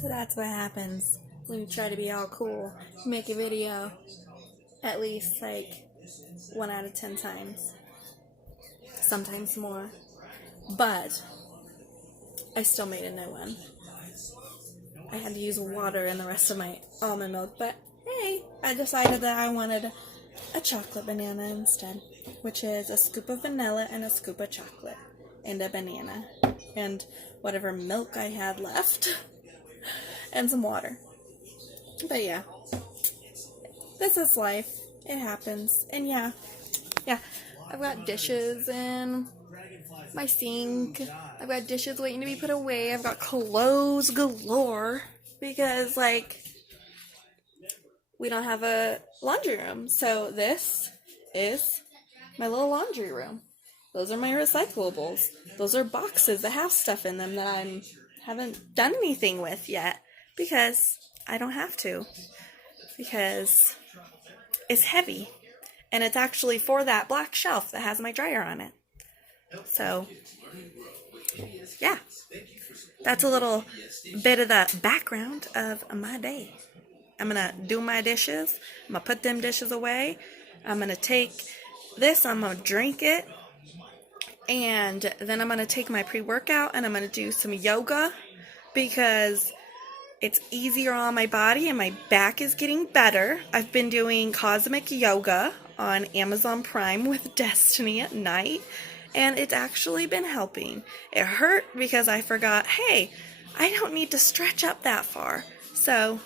So that's what happens when you try to be all cool. You make a video at least like 1 out of 10 times, sometimes more. But I still made a new one. I had to use water in the rest of my almond milk, but hey, I decided that I wanted a chocolate banana instead, which is a scoop of vanilla and a scoop of chocolate and a banana and whatever milk I had left and some water. But yeah, this is life. It happens. And yeah, I've got dishes in my sink. I've got dishes waiting to be put away. I've got clothes galore because, like, we don't have a laundry room. So this is my little laundry room. Those are my recyclables. Those are boxes that have stuff in them that I haven't done anything with yet because I don't have to. Because it's heavy. And it's actually for that black shelf that has my dryer on it. So, yeah. That's a little bit of the background of my day. I'm going to do my dishes. I'm going to put them dishes away. I'm going to take this. I'm going to drink it. And then I'm going to take my pre-workout and I'm going to do some yoga because it's easier on my body and my back is getting better. I've been doing cosmic yoga on Amazon Prime with Destiny at night, and it's actually been helping. It hurt because I forgot, hey, I don't need to stretch up that far. So,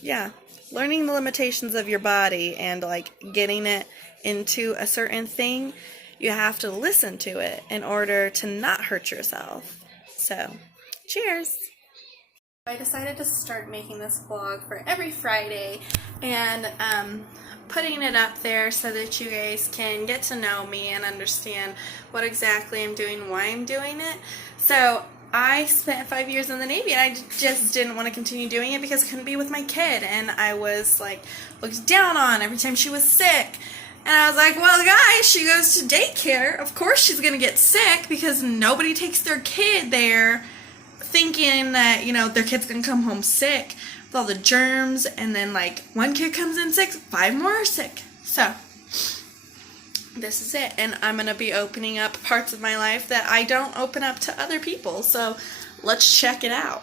yeah, learning the limitations of your body and like getting it into a certain thing, you have to listen to it in order to not hurt yourself. So, cheers! I decided to start making this vlog for every Friday and putting it up there so that you guys can get to know me and understand what exactly I'm doing, why I'm doing it. So I spent 5 years in the Navy and I just didn't want to continue doing it because I couldn't be with my kid, and I was like looked down on every time she was sick. And I was like, well, guys, she goes to daycare. Of course she's going to get sick because nobody takes their kid there thinking that, you know, their kid's gonna come home sick with all the germs, and then like one kid comes in sick, 5 more are sick. So this is it, and I'm gonna be opening up parts of my life that I don't open up to other people. So let's check it out.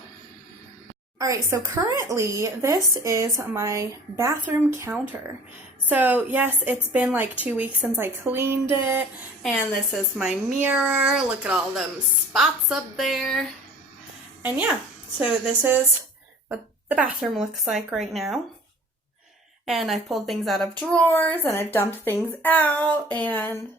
Alright, so currently this is my bathroom counter. So yes, it's been like 2 weeks since I cleaned it, and this is my mirror. Look at all them spots up there. And yeah, so this is what the bathroom looks like right now. And I've pulled things out of drawers and I've dumped things out, and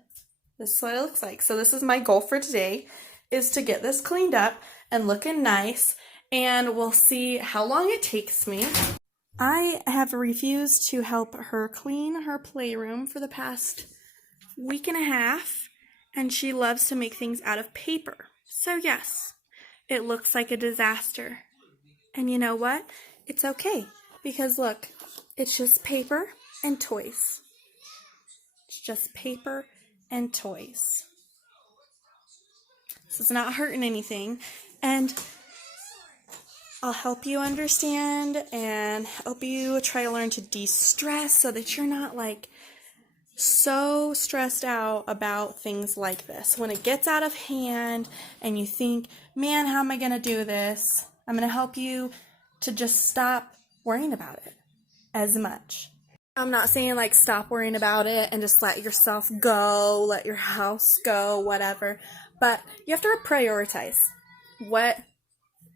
this is what it looks like. So this is my goal for today, is to get this cleaned up and looking nice, and we'll see how long it takes me. I have refused to help her clean her playroom for the past week and a half, and she loves to make things out of paper. So yes, it looks like a disaster. And you know what? It's okay. Because look, it's just paper and toys. It's just paper and toys. So it's not hurting anything. And I'll help you understand and help you try to learn to de-stress so that you're not like so stressed out about things like this. When it gets out of hand and you think, man, how am I going to do this? I'm going to help you to just stop worrying about it as much. I'm not saying like stop worrying about it and just let yourself go, let your house go, whatever. But you have to prioritize. What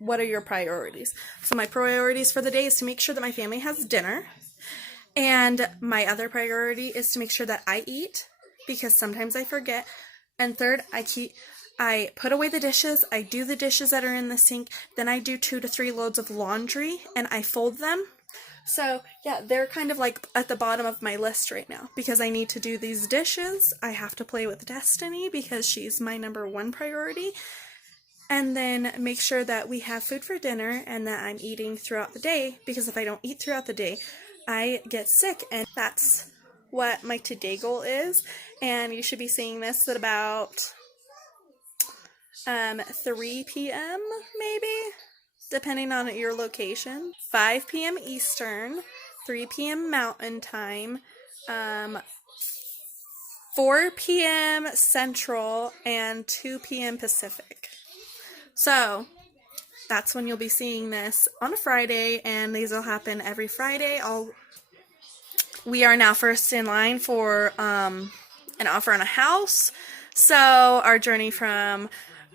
are your priorities? So my priorities for the day is to make sure that my family has dinner. And my other priority is to make sure that I eat, because sometimes I forget. And third, I put away the dishes, I do the dishes that are in the sink, then I do 2 to 3 loads of laundry, and I fold them. So yeah, they're kind of like at the bottom of my list right now, because I need to do these dishes. I have to play with Destiny because she's my #1 priority. And then make sure that we have food for dinner and that I'm eating throughout the day, because if I don't eat throughout the day, I get sick. And that's what my today goal is. And you should be seeing this at about 3 p.m. maybe. depending on your location. 5 p.m. Eastern, 3 p.m. Mountain Time, 4 p.m. Central, and 2 p.m. Pacific. So that's when you'll be seeing this on a Friday, and these will happen every Friday. We are now first in line for an offer on a house. So our journey from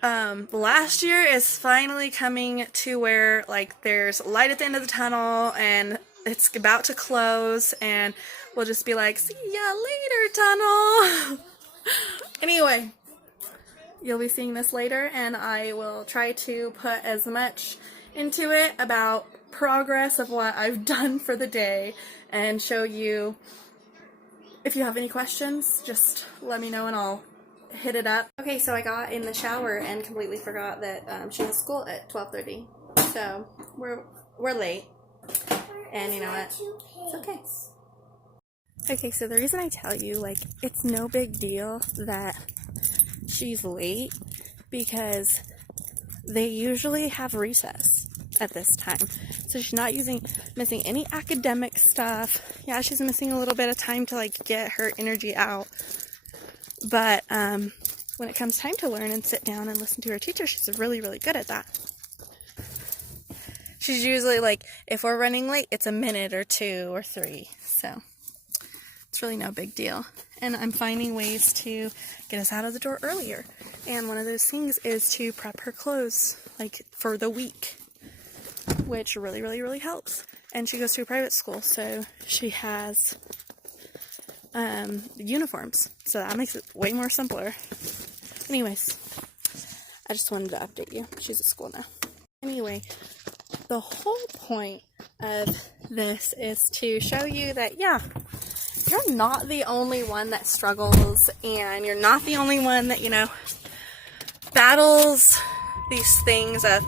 last year is finally coming to where like there's light at the end of the tunnel and it's about to close, and we'll just be like, see ya later, tunnel. Anyway, you'll be seeing this later, and I will try to put as much into it about progress of what I've done for the day and show you. If you have any questions, just let me know and I'll hit it up. Okay, so I got in the shower and completely forgot that she has school at 12:30. So we're late. And you know what? It's okay. Okay, so the reason I tell you, like, it's no big deal that she's late, because they usually have recess at this time. So she's not missing any academic stuff. Yeah, she's missing a little bit of time to like get her energy out. But when it comes time to learn and sit down and listen to her teacher, she's really, really good at that. She's usually like, if we're running late, it's a minute or 2 or 3. So it's really no big deal. And I'm finding ways to get us out of the door earlier. And one of those things is to prep her clothes, like, for the week, which really, really, really helps. And she goes to a private school, so she has uniforms. So that makes it way more simpler. Anyways, I just wanted to update you. She's at school now. Anyway, the whole point of this is to show you that, yeah, you're not the only one that struggles, and you're not the only one that, you know, battles these things of,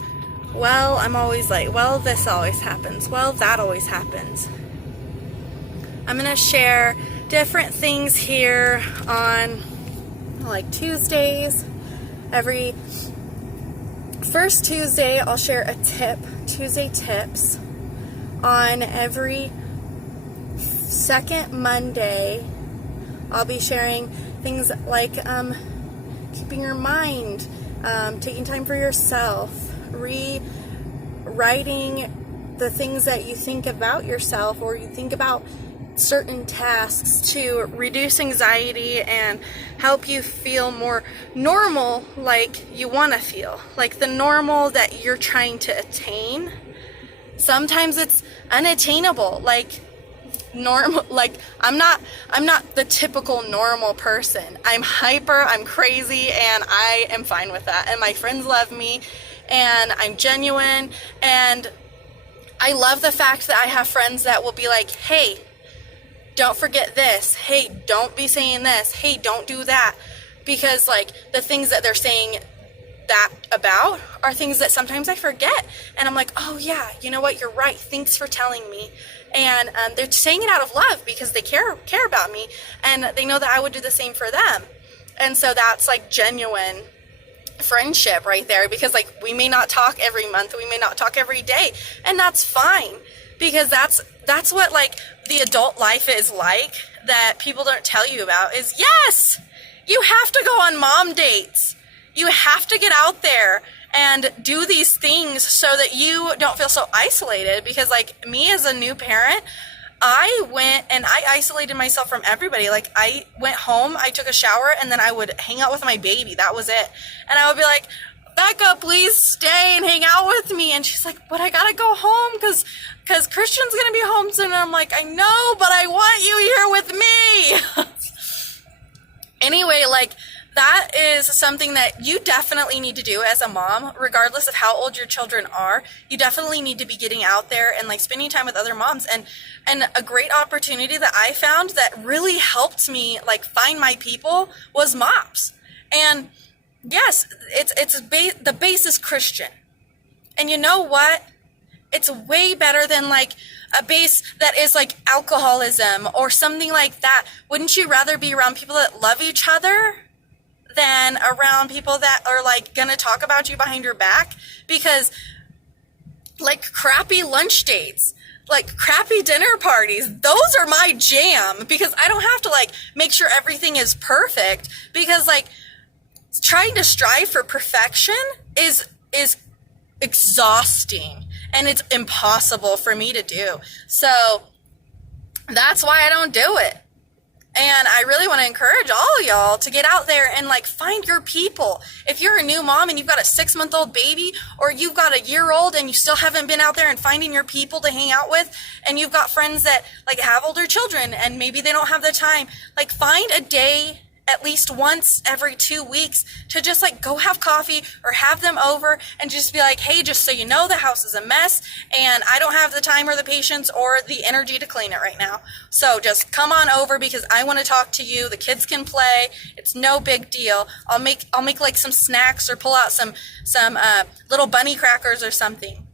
well, I'm always late, well, this always happens, well, that always happens. I'm going to share different things here on, like, Tuesdays. Every first Tuesday, I'll share a tip, Tuesday tips. On every second Monday, I'll be sharing things like keeping your mind, taking time for yourself, rewriting the things that you think about yourself or you think about certain tasks to reduce anxiety and help you feel more normal, like you want to feel, like the normal that you're trying to attain. Sometimes it's unattainable, like normal, like I'm not the typical normal person. I'm hyper, I'm crazy, and I am fine with that. And my friends love me, and I'm genuine, and I love the fact that I have friends that will be like, hey, don't forget this. Hey, don't be saying this. Hey, don't do that. Because like the things that they're saying that about are things that sometimes I forget. And I'm like, oh yeah, you know what? You're right. Thanks for telling me. And they're saying it out of love because they care about me. And they know that I would do the same for them. And so that's like genuine friendship right there, because like we may not talk every month, we may not talk every day, and that's fine, because that's what like the adult life is like that people don't tell you about. Is yes, you have to go on mom dates, you have to get out there and do these things so that you don't feel so isolated. Because like me as a new parent, I went and I isolated myself from everybody. Like I went home, I took a shower, and then I would hang out with my baby. That was it. And I would be like, Becca, please stay and hang out with me. And she's like, but I gotta go home because Christian's gonna be home soon. And I'm like, I know, but I want you here with me. Anyway, like that is something that you definitely need to do as a mom, regardless of how old your children are. You definitely need to be getting out there and like spending time with other moms. And a great opportunity that I found that really helped me like find my people was MOPS. And yes, the base is Christian. And you know what? It's way better than like a base that is like alcoholism or something like that. Wouldn't you rather be around people that love each other than around people that are like gonna talk about you behind your back? Because like crappy lunch dates, like crappy dinner parties. Those are my jam, because I don't have to like make sure everything is perfect, because like trying to strive for perfection is exhausting, and it's impossible for me to do. So that's why I don't do it. And I really want to encourage all y'all to get out there and like find your people. If you're a new mom and you've got a 6-month-old baby, or you've got a year-old and you still haven't been out there and finding your people to hang out with, and you've got friends that like have older children and maybe they don't have the time, like find a day at least once every 2 weeks to just like go have coffee or have them over and just be like, hey, just so you know, the house is a mess and I don't have the time or the patience or the energy to clean it right now. So just come on over because I want to talk to you. The kids can play. It's no big deal. I'll make like some snacks or pull out some little bunny crackers or something.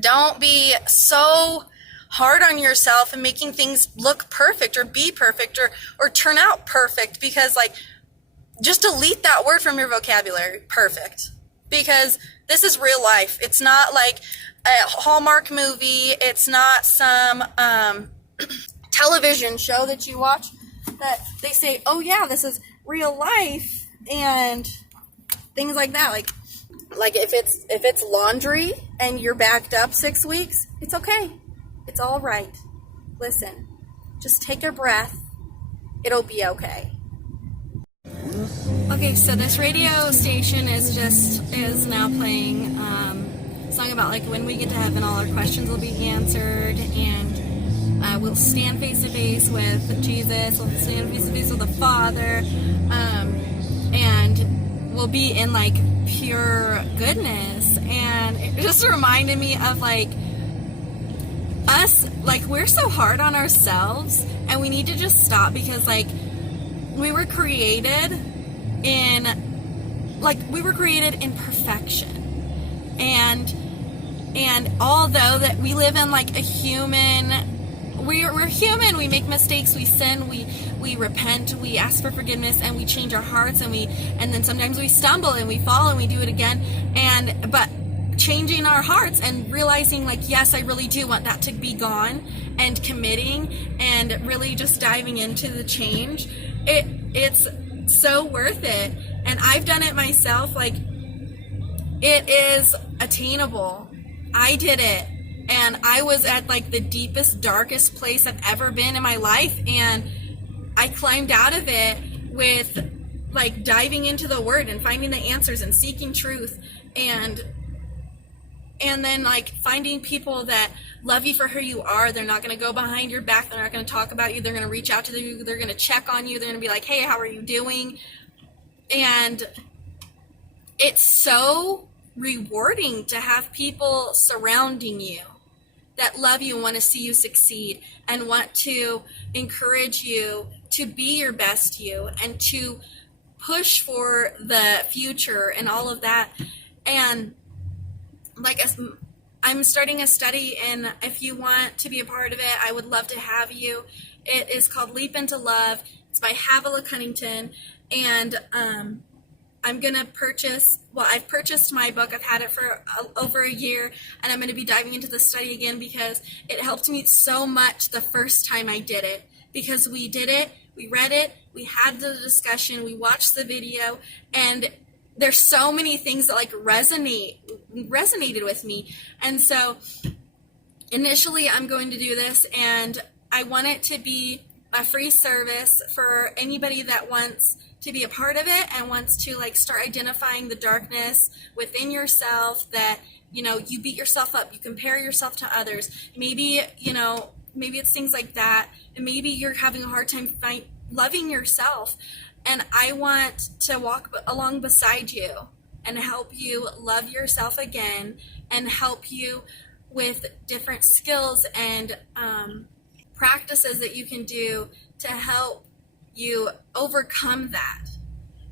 Don't be so hard on yourself and making things look perfect or be perfect or turn out perfect, because like just delete that word from your vocabulary, perfect, because this is real life. It's not like a Hallmark movie. It's not some television show that you watch that they say, oh yeah, this is real life and things like that. Like if it's laundry and you're backed up 6 weeks, it's okay. It's all right. Listen, just take a breath. It'll be okay. Okay, so this radio station is now playing a song about like when we get to heaven, all our questions will be answered, and we'll stand face to face with Jesus. We'll stand face to face with the Father, and we'll be in like pure goodness. And it just reminded me of like us, like we're so hard on ourselves, and we need to just stop, because like we were created in perfection, and although that we live in like a human, we're human, we make mistakes, we sin, we repent, we ask for forgiveness, and we change our hearts, and then sometimes we stumble and we fall and we do it again, but changing our hearts and realizing like, yes, I really do want that to be gone, and committing and really just diving into the change, it's so worth it. And I've done it myself. Like, it is attainable. I did it, and I was at like the deepest, darkest place I've ever been in my life, and I climbed out of it with like diving into the Word and finding the answers and seeking truth, and then like finding people that love you for who you are. They're not going to go behind your back. They're not going to talk about you. They're going to reach out to you. They're going to check on you. They're going to be like, hey, how are you doing? And it's so rewarding to have people surrounding you that love you and want to see you succeed and want to encourage you to be your best you and to push for the future and all of that. And like, I'm starting a study, and if you want to be a part of it, I would love to have you. It is called Leap into Love. It's by Havilah Cunnington, and I'm going to I've purchased my book. I've had it for over a year, and I'm going to be diving into the study again because it helped me so much the first time I did it, because we did it, we read it, we had the discussion, we watched the video, and there's so many things that like resonated with me. And so initially I'm going to do this, and I want it to be a free service for anybody that wants to be a part of it and wants to like start identifying the darkness within yourself, that, you know, you beat yourself up, you compare yourself to others. Maybe it's things like that. And maybe you're having a hard time loving yourself. And I want to walk along beside you and help you love yourself again, and help you with different skills and practices that you can do to help you overcome that.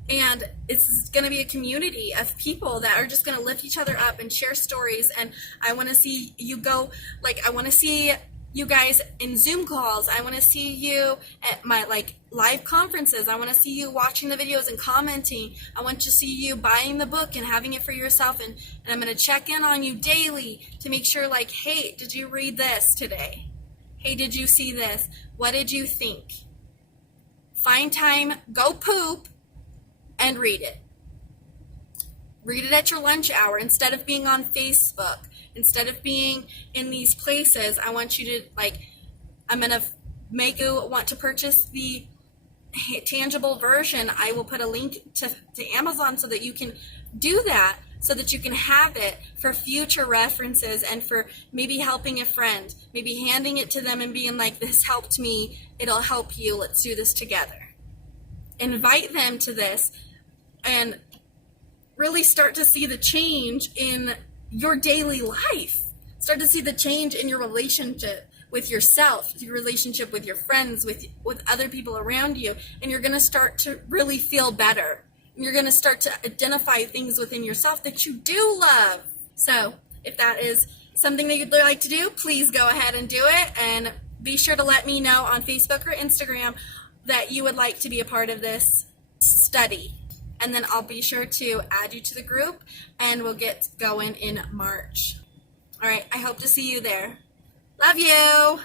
And it's going to be a community of people that are just going to lift each other up and share stories. And I want to see you go, like, I want to see you guys in Zoom calls. I want to see you at my live conferences. I want to see you watching the videos and commenting. I want to see you buying the book and having it for yourself. And I'm going to check in on you daily to make sure, like, hey, did you read this today? Hey, did you see this? What did you think? Find time, go poop, and read it. Read it at your lunch hour instead of being on Facebook. Instead of being in these places, I want you to, I'm going to make you want to purchase the tangible version. I will put a link to Amazon so that you can do that, so that you can have it for future references and for maybe helping a friend, maybe handing it to them and being like, this helped me, it'll help you, let's do this together. Invite them to this and really start to see the change in your daily life. Start to see the change in your relationship with yourself, your relationship with your friends, with other people around you, and you're going to start to really feel better. And you're going to start to identify things within yourself that you do love. So if that is something that you'd like to do, please go ahead and do it, and be sure to let me know on Facebook or Instagram that you would like to be a part of this study. And then I'll be sure to add you to the group, and we'll get going in March. All right, I hope to see you there. Love you.